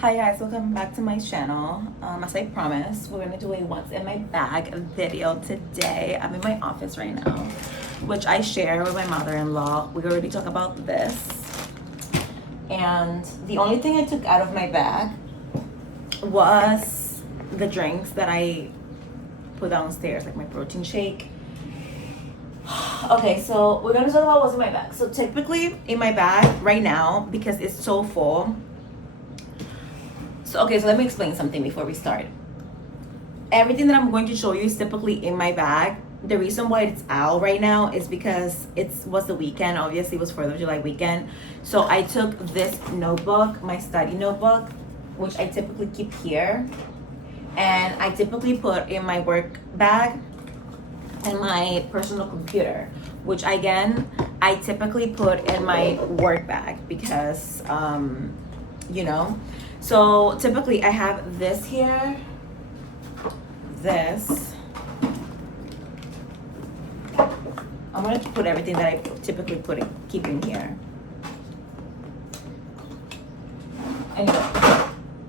Hi guys, welcome back to my channel. As I promised, we're gonna do a what's in my bag video today. I'm in my office right now, which I share with my mother-in-law. We already talked about this. And the only thing I took out of my bag was the drinks that I put downstairs, like my protein shake. Okay, so we're gonna talk about what's in my bag. So typically in my bag right now, because it's so full, so let me explain something before we start. Everything that I'm going to show you is typically in my bag. The reason why it's out right now is because it was the weekend. Obviously, it was 4th of July weekend. So I took this notebook, my study notebook, which I typically keep here. And I typically put in my work bag and my personal computer, which again, I typically put in my work bag because, you know. So typically I have this here, this. I'm gonna put everything that I typically keep in here. Anyway,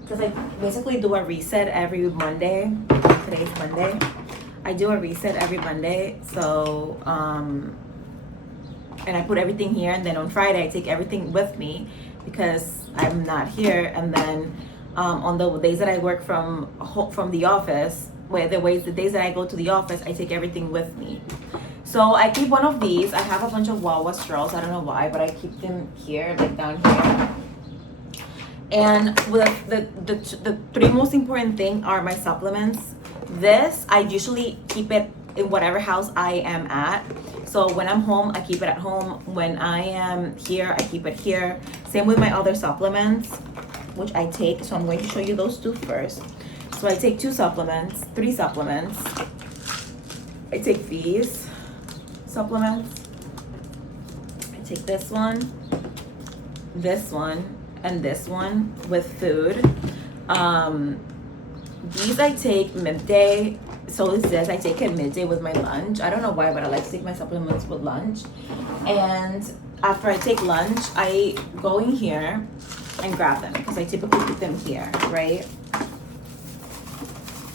because I basically do a reset every Monday. Today's Monday. I do a reset every Monday. So, and I put everything here, and then on Friday I take everything with me because I'm not here. And then on the days that I work from the office, the days that I go to the office, I take everything with me. So I keep one of these. I have a bunch of Wawa straws. I don't know why, but I keep them here, like down here. And with the three most important thing are my supplements. This, I usually keep it in whatever house I am at. So when I'm home, I keep it at home. When I am here, I keep it here. Same with my other supplements, which I take. So I'm going to show you those two first. So I take 3 supplements. I take these supplements. I take this one, and this one with food. These I take midday. So is this, I take it midday with my lunch. I don't know why, but I like to take my supplements with lunch. And after I take lunch, I go in here and grab them because I typically keep them here, right?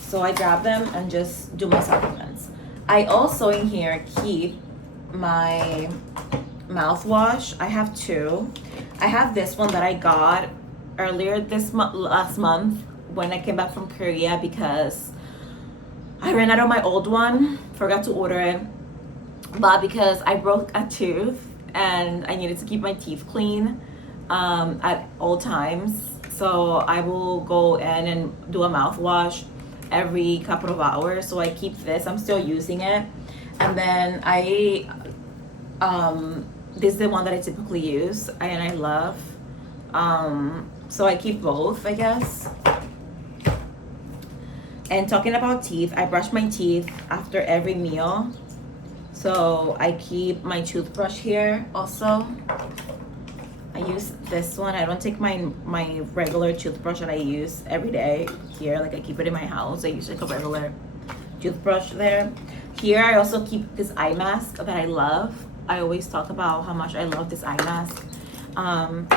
So I grab them and just do my supplements. I also in here keep my mouthwash. I have 2. I have this one that I got earlier last month when I came back from Korea because I ran out of my old one, forgot to order it, but because I broke a tooth and I needed to keep my teeth clean at all times, so I will go in and do a mouthwash every couple of hours. So I keep this. I'm still using it, and then this is the one that I typically use and I love. So I keep both, I guess. And talking about teeth, I brush my teeth after every meal. So I keep my toothbrush here also. I use this one. I don't take my regular toothbrush that I use every day here. Like I keep it in my house. I use like a regular toothbrush there. Here I also keep this eye mask that I love. I always talk about how much I love this eye mask.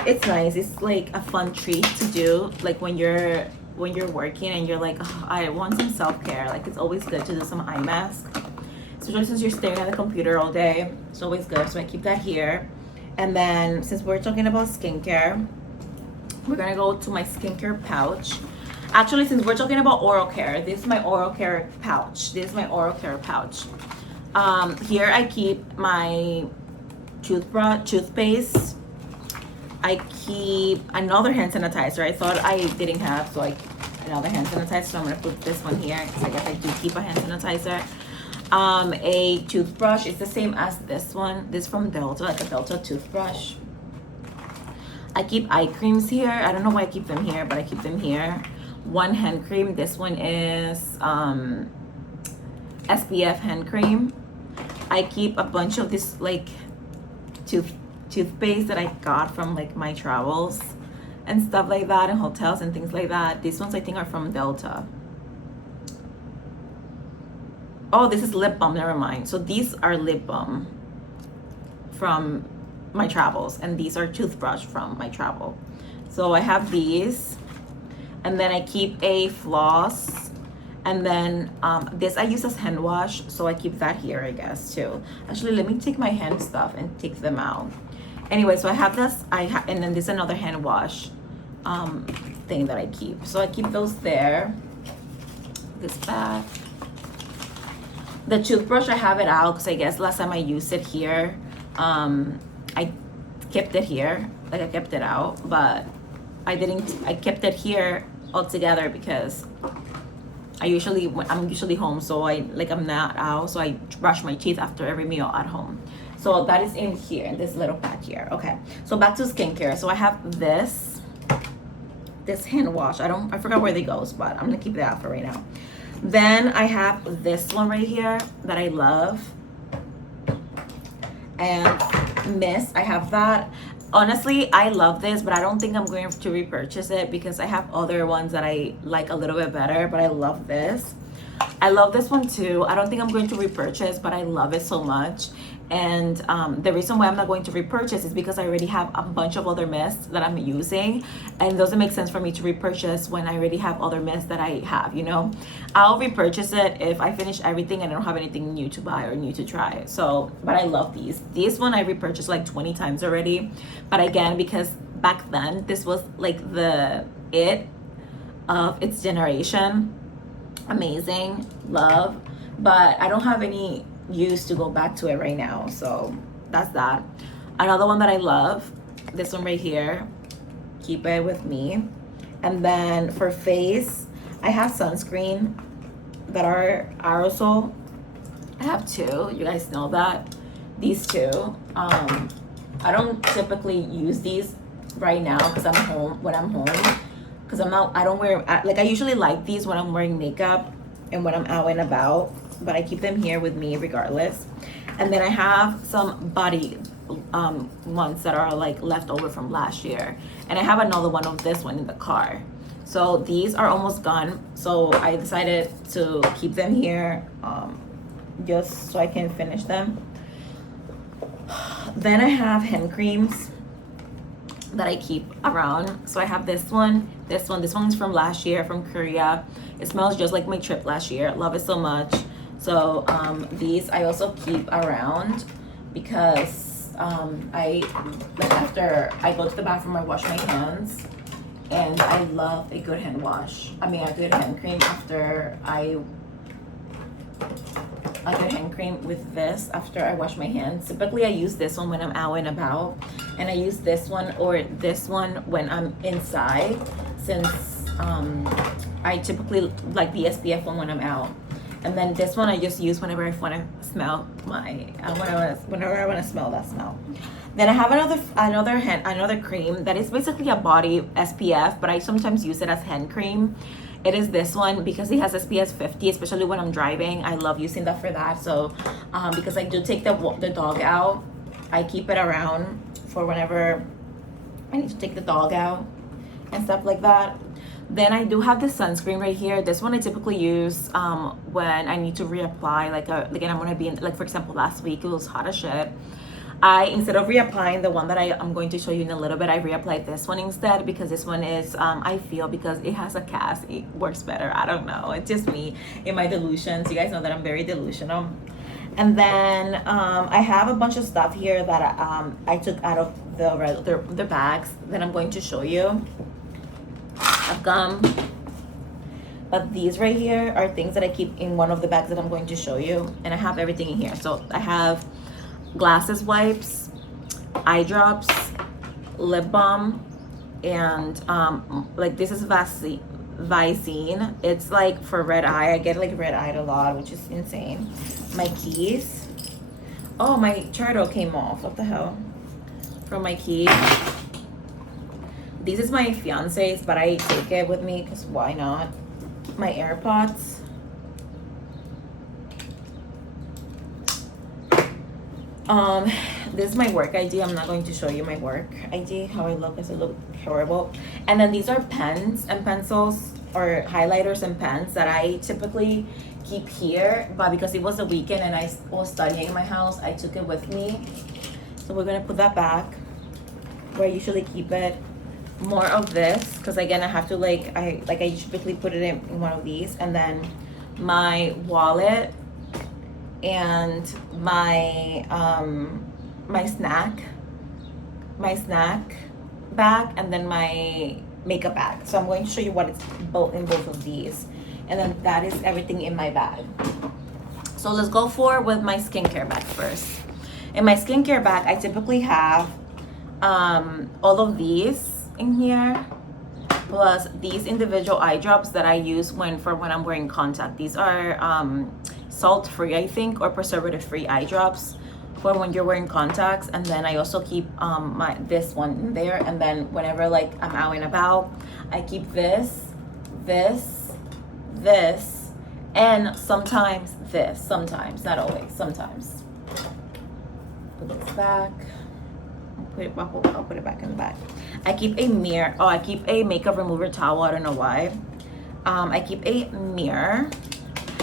It's nice. It's like a fun treat to do, like when you're working and you're like, oh, I want some self-care. Like it's always good to do some eye mask, especially since you're staring at the computer all day. It's always good. So I keep that here. And then since we're talking about skincare, we're gonna go to my skincare pouch. Actually, since we're talking about oral care, this is my oral care pouch. Here I keep my toothpaste. I keep another hand sanitizer. I thought I didn't have, so another hand sanitizer. So I'm gonna put this one here because I guess I do keep a hand sanitizer. A toothbrush. It's the same as this one. This from Delta, like a Delta toothbrush. I keep eye creams here. I don't know why I keep them here, but I keep them here. One hand cream. This one is SPF hand cream. I keep a bunch of this like toothpaste that I got from like my travels and stuff like that, in hotels and things like that. These ones I think are from Delta. Oh, this is lip balm, never mind. So these are lip balm from my travels, and these are toothbrush from my travel. So I have these. And then I keep a floss. And then this I use as hand wash, so I keep that here, I guess, too. Actually, let me take my hand stuff and take them out. Anyway, so I have this, and then there's another hand wash thing that I keep. So I keep those there. This back. The toothbrush, I have it out because I guess last time I used it here, I kept it here, like I kept it out, but I kept it here altogether because I'm usually home, so I'm not out, so I brush my teeth after every meal at home. So that is in here, in this little pack here. Okay, so back to skincare. So I have this hand wash. I forgot where they goes, but I'm gonna keep it out for right now. Then I have this one right here that I love, and mist. I have that. Honestly, I love this, but I don't think I'm going to repurchase it because I have other ones that I like a little bit better, but I love this. I love this one too. I don't think I'm going to repurchase, but I love it so much. And the reason why I'm not going to repurchase is because I already have a bunch of other mists that I'm using, and it doesn't make sense for me to repurchase when I already have other mists that I have, you know. I'll repurchase it if I finish everything and I don't have anything new to buy or new to try. So, but I love these. This one I repurchased like 20 times already, but again, because back then this was like the it of its generation. Amazing, love, but I don't have any use to go back to it right now, so that's that. Another one that I love, this one right here, keep it with me. And then for face, I have sunscreen that are aerosol. I have two, you guys know that, these two. I don't typically use these right now because I'm home, when I'm home, because I don't wear, like I usually like these when I'm wearing makeup and when I'm out and about, but I keep them here with me regardless. And then I have some body ones that are like left over from last year, and I have another one of this one in the car. So these are almost gone, so I decided to keep them here just so I can finish them. Then I have hand creams that I keep around. So I have this one is from last year, from Korea. It smells just like my trip last year. Love it so much. So these I also keep around because after I go to the bathroom, I wash my hands, and I love a good hand wash. I mean, a good hand cream after a good hand cream with this after I wash my hands. Typically I use this one when I'm out and about, and I use this one or this one when I'm inside, since I typically like the SPF one when I'm out. And then this one I just use whenever I want to smell whenever I want to smell that smell. Then I have another cream that is basically a body SPF, but I sometimes use it as hand cream. It is this one because it has SPF 50, especially when I'm driving. I love using that for that. So because I do take the dog out, I keep it around for whenever I need to take the dog out and stuff like that. Then I do have this sunscreen right here. This one I typically use when I need to reapply, like I'm gonna be in, like for example last week it was hot as shit. Instead of reapplying the one that I'm going to show you in a little bit, I reapplied this one instead because this one is I feel, because it has a cast, it works better. I don't know, it's just me in my delusions. You guys know that I'm very delusional. And then I have a bunch of stuff here that I took out of the bags that I'm going to show you. A gum, but these right here are things that I keep in one of the bags that I'm going to show you, and I have everything in here. So I have glasses wipes, eye drops, lip balm, and like this is Visine. It's like for red eye. I get like red eyed a lot, which is insane. My keys. Oh, my turtle came off. What the hell? From my keys. This is my fiance's, but I take it with me because why not? My AirPods. This is my work ID. I'm not going to show you my work ID, how I look, because I look horrible. And then these are pens and pencils, or highlighters and pens that I typically keep here, but because it was a weekend and I was studying in my house, I took it with me. So we're gonna put that back where I usually keep it. more of this, because again I have to I typically put it in one of these, and then my wallet and my my snack bag, and then my makeup bag. So I'm going to show you what it's both in both of these, and then that is everything in my bag. So let's go with my skincare bag first. In my skincare bag, I typically have all of these in here, plus these individual eye drops that I use when I'm wearing contact. These are salt-free, I think, or preservative-free eye drops for when you're wearing contacts. And then I also keep this one in there, and then whenever like I'm out and about, I keep this, and sometimes this. Sometimes, not always, sometimes. Put this back. I'll put it back in the back. I keep a mirror. Oh, I keep a makeup remover towel. I don't know why. I keep a mirror.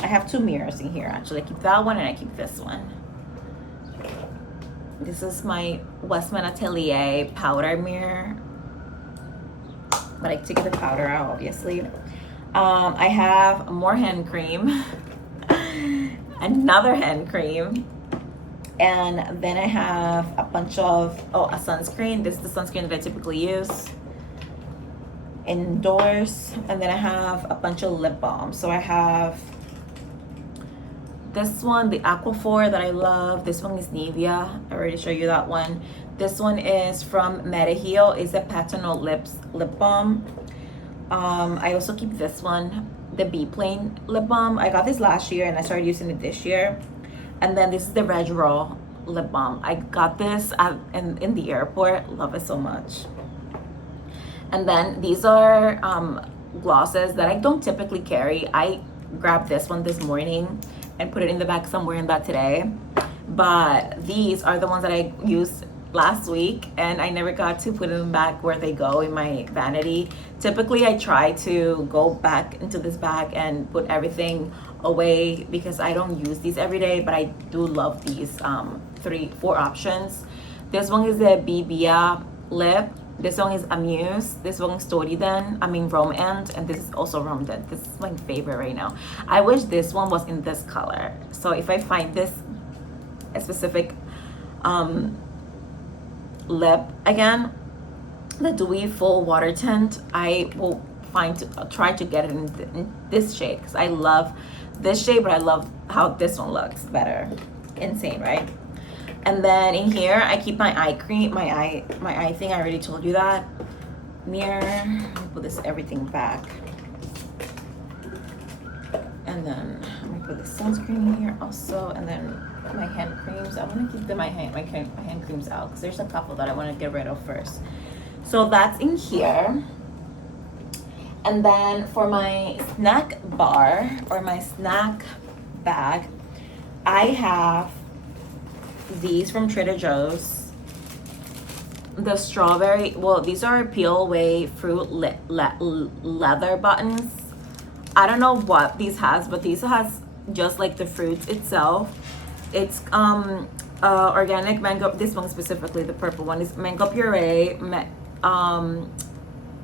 I have two mirrors in here actually. I keep that one and I keep this one. This is my Westman Atelier powder mirror, but I take the powder out obviously. I have more hand cream, another hand cream, and then I have a bunch of a sunscreen. This is the sunscreen that I typically use indoors. And then I have a bunch of lip balms. So I have this one, the Aquaphor, that I love. This one is Nivea. I already showed you that one. This one is from Mediheal. It's a Patanol lip balm. I also keep this one, the Be Plain lip balm. I got this last year and I started using it this year. And then this is the Red Raw lip balm. I got this in the airport. Love it so much. And then these are glosses that I don't typically carry. I grabbed this one this morning and put it in the bag because I'm wearing that today. But these are the ones that I used last week and I never got to put them back where they go in my vanity. Typically I try to go back into this bag and put everything away because I don't use these every day, but I do love these 4 options. This one is the Bibia lip. This one is Amuse. This one is Romand, and this is also Romand. This is my favorite right now. I wish this one was in this color. So if I find this a specific lip again, the Dewy Full Water Tint, I will try to get it in this shade because I love this shade, but I love how this one looks better. Insane, right? And then in here I keep my eye cream, my eye thing. I already told you that. Mirror. Let me put everything back. And then I'm gonna put the sunscreen in here also, and then my hand creams. I want to keep my hand creams out because there's a couple that I want to get rid of first. So that's in here. And then for my snack bar or my snack bag, I have these from Trader Joe's. The strawberry, well, these are peel away fruit leather buttons. I don't know what these has, but these has just like the fruit itself. It's organic mango. This one specifically, the purple one, is mango puree,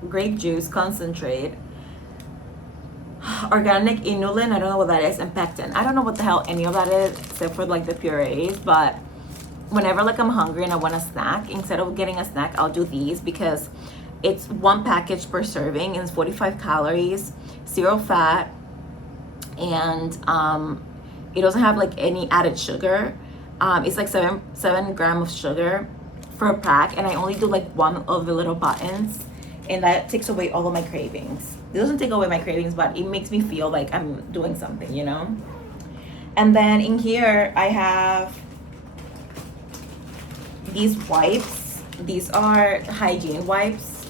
grape juice concentrate, organic inulin, I don't know what that is, and pectin. I don't know what the hell any of that is except for like the purees. But whenever like I'm hungry and I want a snack, instead of getting a snack, I'll do these because it's 1 package per serving and it's 45 calories, 0 fat, and it doesn't have like any added sugar. It's like 7 grams of sugar for a pack, and I only do like 1 of the little buttons, and that takes away all of my cravings. It doesn't take away my cravings, but it makes me feel like I'm doing something, you know? And then in here I have these wipes. These are hygiene wipes.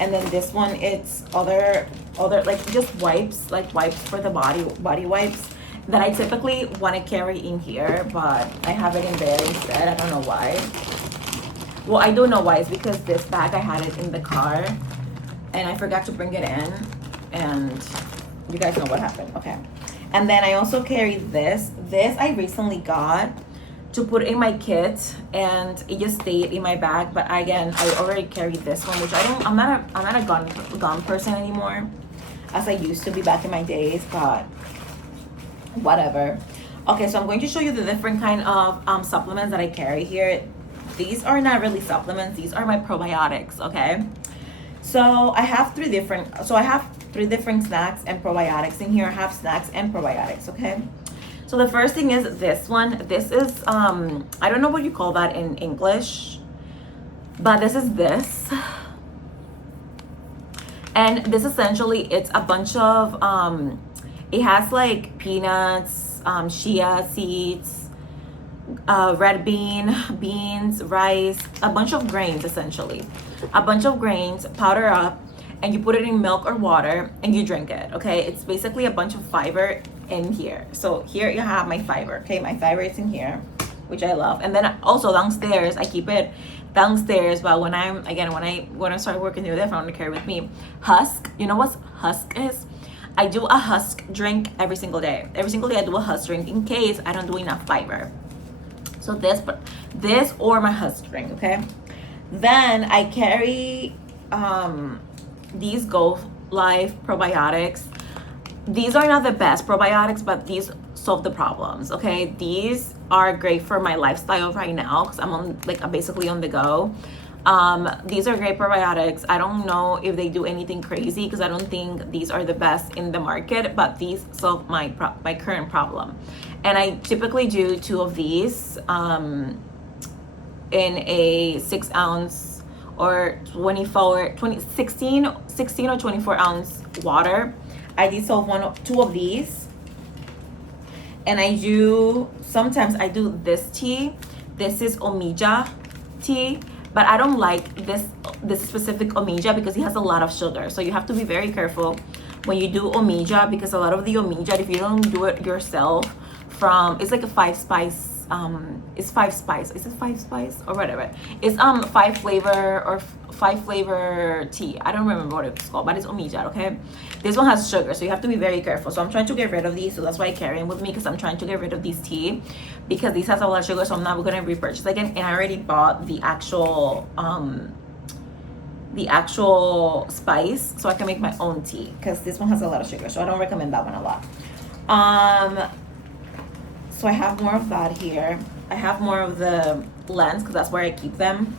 And then this one, it's other like just wipes, like wipes for the body wipes that I typically want to carry in here, but I have it in there instead. I don't know why. Well, I do know why. It's because this bag, I had it in the car and I forgot to bring it in, and you guys know what happened. Okay. And then I also carry this. This I recently got to put in my kit, and it just stayed in my bag. But again, I already carried this one, which I'm not a gum person anymore, as I used to be back in my days, but whatever. Okay, so I'm going to show you the different kind of supplements that I carry here. These are not really supplements, these are my probiotics. Okay, so I have three different snacks and probiotics in here. I have snacks and probiotics. Okay, so the first thing is this one. This is I don't know what you call that in English, but this is this. And this essentially, it's a bunch of it has like peanuts, chia seeds, red beans, rice, a bunch of grains, essentially a bunch of grains powder up, and you put it in milk or water and you drink it. Okay, it's basically a bunch of fiber in here. So here you have my fiber. Okay, my fiber is in here, which I love. And then also downstairs, I keep it downstairs, but when I start working here, I found to carry with me husk. You know what husk is? I do a husk drink every single day. Every single day I do a husk drink in case I don't do enough fiber. So this or my husk drink. Okay, then I carry these Go Life probiotics. These are not the best probiotics, but these solve the problems. Okay, these are great for my lifestyle right now because I'm on basically on the go. These are great probiotics. I don't know if they do anything crazy because I don't think these are the best in the market, but these solve my current problem. And I typically do 2 of these in a 6 ounce or 16 or 24 ounce water. I dissolve 2 of these, and sometimes I do this tea. This is omega tea, but I don't like this specific omega because it has a lot of sugar. So you have to be very careful when you do omega, because a lot of the omega, if you don't do it yourself, it's like a 5 spice. It's 5 spice. Is it 5 spice or whatever? It's 5 flavor or 5 flavor tea. I don't remember what it's called, but it's omega. Okay, this one has sugar, so you have to be very careful. So I'm trying to get rid of these, so that's why I carry them with me, because I'm trying to get rid of these tea because these has a lot of sugar. So I'm not gonna repurchase again, and I already bought the actual spice, so I can make my own tea, because this one has a lot of sugar, so I don't recommend that one a lot. So I have more of that here. I have more of the lens because that's where I keep them.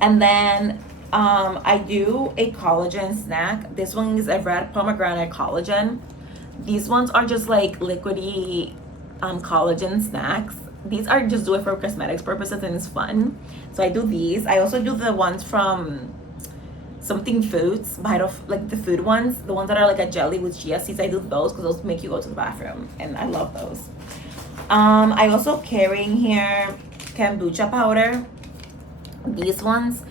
And then I do a collagen snack. This one is a red pomegranate collagen. These ones are just like liquidy collagen snacks. These are just do it for cosmetics purposes and it's fun. So I do these. I also do the ones from Something Foods, like the food ones, the ones that are like a jelly with chia seeds. I do those because those make you go to the bathroom, and I love those. I also carry in here kombucha powder. These ones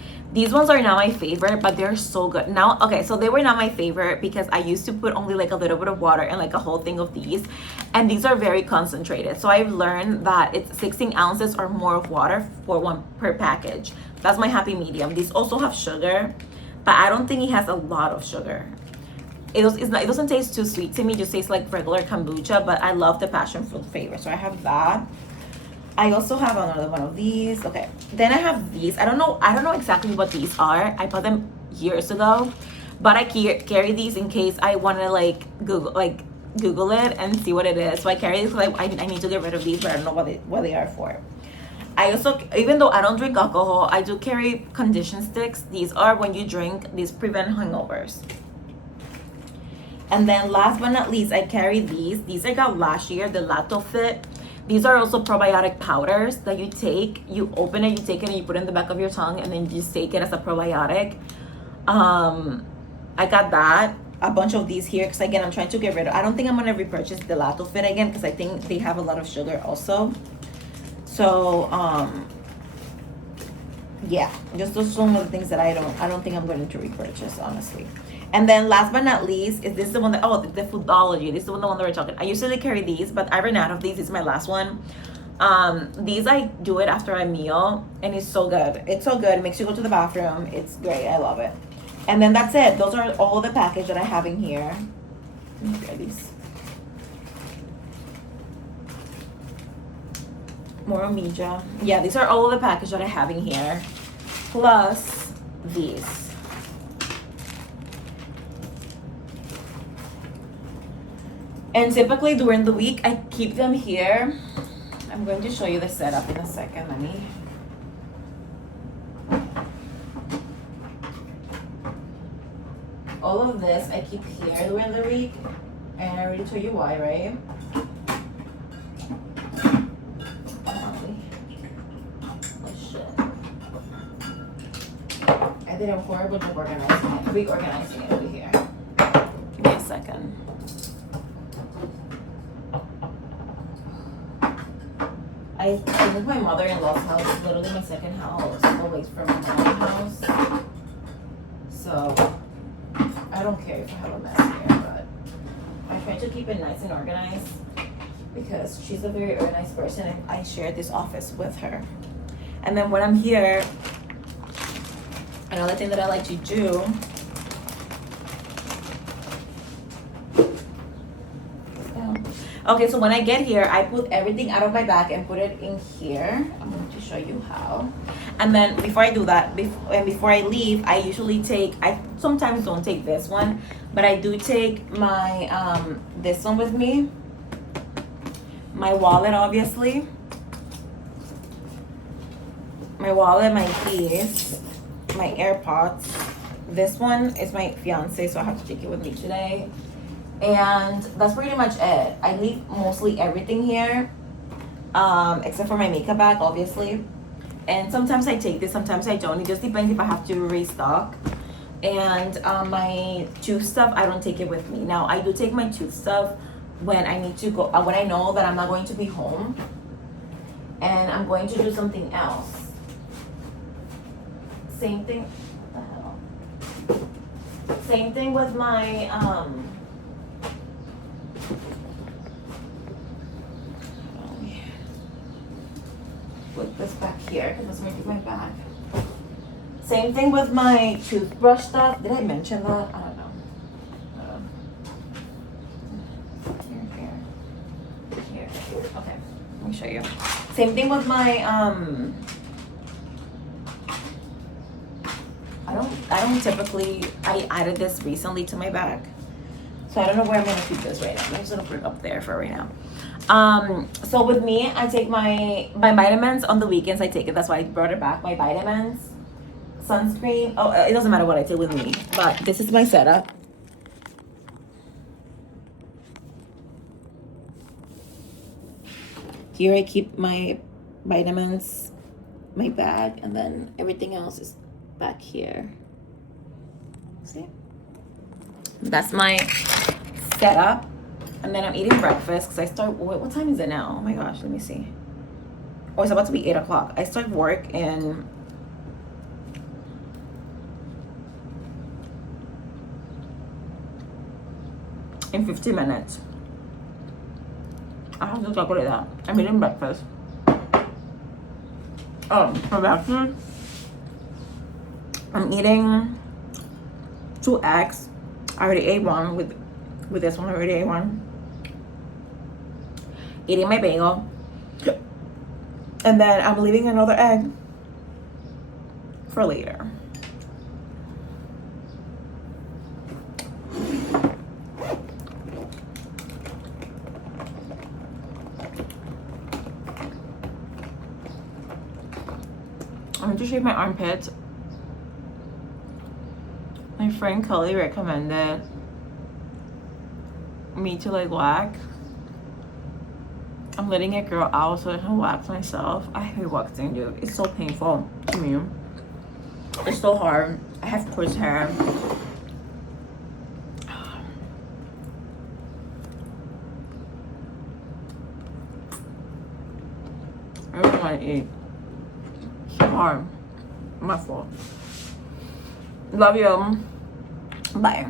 are not my favorite, but they're so good now. Okay, so they were not my favorite because I used to put only like a little bit of water and like a whole thing of these, and these are very concentrated. So I've learned that it's 16 ounces or more of water for one per package. That's my happy medium. These also have sugar, but I don't think it has a lot of sugar. It doesn't taste too sweet to me. It just tastes like regular kombucha, but I love the passion fruit flavor. So I have that. I also have another one of these. Okay, then I have these. I don't know exactly what these are. I bought them years ago, but I carry these in case I want to Google it and see what it is. So I carry these because I need to get rid of these, but I don't know what they are for. I also, even though I don't drink alcohol, I do carry condition sticks. These are when you drink, these prevent hangovers. And then last but not least, I carry these. These I got last year, the Lacto Fit. These are also probiotic powders that you take, you open it, you take it and you put it in the back of your tongue, and then you just take it as a probiotic. I got that, a bunch of these here, because again, I'm trying to get rid of, I don't think I'm going to repurchase the Lacto Fit again, because I think they have a lot of sugar also. So, yeah, just those some of the things that I don't think I'm going to repurchase, honestly. And then last but not least, is this the one that, the Foodology. This is the one that we're talking. I usually carry these, but I ran out of these. This is my last one. These I do it after a meal, and it's so good. It's so good. It makes you go to the bathroom. It's great. I love it. And then that's it. Those are all the package that I have in here. Let me grab these. more media. Yeah, these are all of the package that I have in here, plus these. And typically during the week, I keep them here. I'm going to show you the setup in a second, honey. All of this I keep here during the week, and I already told you why, right? Oh shit. I did a horrible job reorganizing it over here. Give me a second. I think my mother-in-law's house is literally my second house, away from my house. So I don't care if I have a mess here, but I try to keep it nice and organized because she's a very organized person and I share this office with her. And then when I'm here, another thing that I like to do okay, so when I get here, I put everything out of my bag and put it in here. I'm going to show you how. And then before I do that, before I leave, I usually I sometimes don't take this one, but I do take my, this one with me. My wallet, obviously. My wallet, my keys, my AirPods. This one is my fiance, so I have to take it with me today. And that's pretty much it. I leave mostly everything here, except for my makeup bag, obviously. And sometimes I take this, sometimes I don't. It just depends if I have to restock. And my tooth stuff, I don't take it with me. Now, I do take my tooth stuff when I need to go, when I know that I'm not going to be home and I'm going to do something else. Same thing. What the hell? Same thing with my put this back here because that's where I keep my bag. Same thing with my toothbrush stuff. Did I mention that? I don't know. Here. Okay, let me show you. Same thing with my I don't typically, I added this recently to my bag. So I don't know where I'm gonna keep this right now. I'm just gonna put it up there for right now. So with me, I take my vitamins on the weekends. I take it. That's why I brought it back. My vitamins, sunscreen. Oh, it doesn't matter what I take with me, but this is my setup. Here I keep my vitamins, my bag, and then everything else is back here. See? That's my setup. And then I'm eating breakfast because I start, what time is it now? Oh my gosh, let me see. Oh, it's about to be 8 o'clock. I start work in in 15 minutes. I have to calculate that. I'm eating breakfast. For breakfast, I'm eating 2 eggs. I already ate one with this one. I already ate one. Eating my bagel. And then I'm leaving another egg for later. I'm going to shave my armpits. My friend Kelly recommended me to like wax. I'm letting it grow out so I can wax myself. I hate waxing, dude. It's so painful to me. It's so hard. I have coarse hair. I don't want to eat. It's so hard. My fault. Love you. Bye.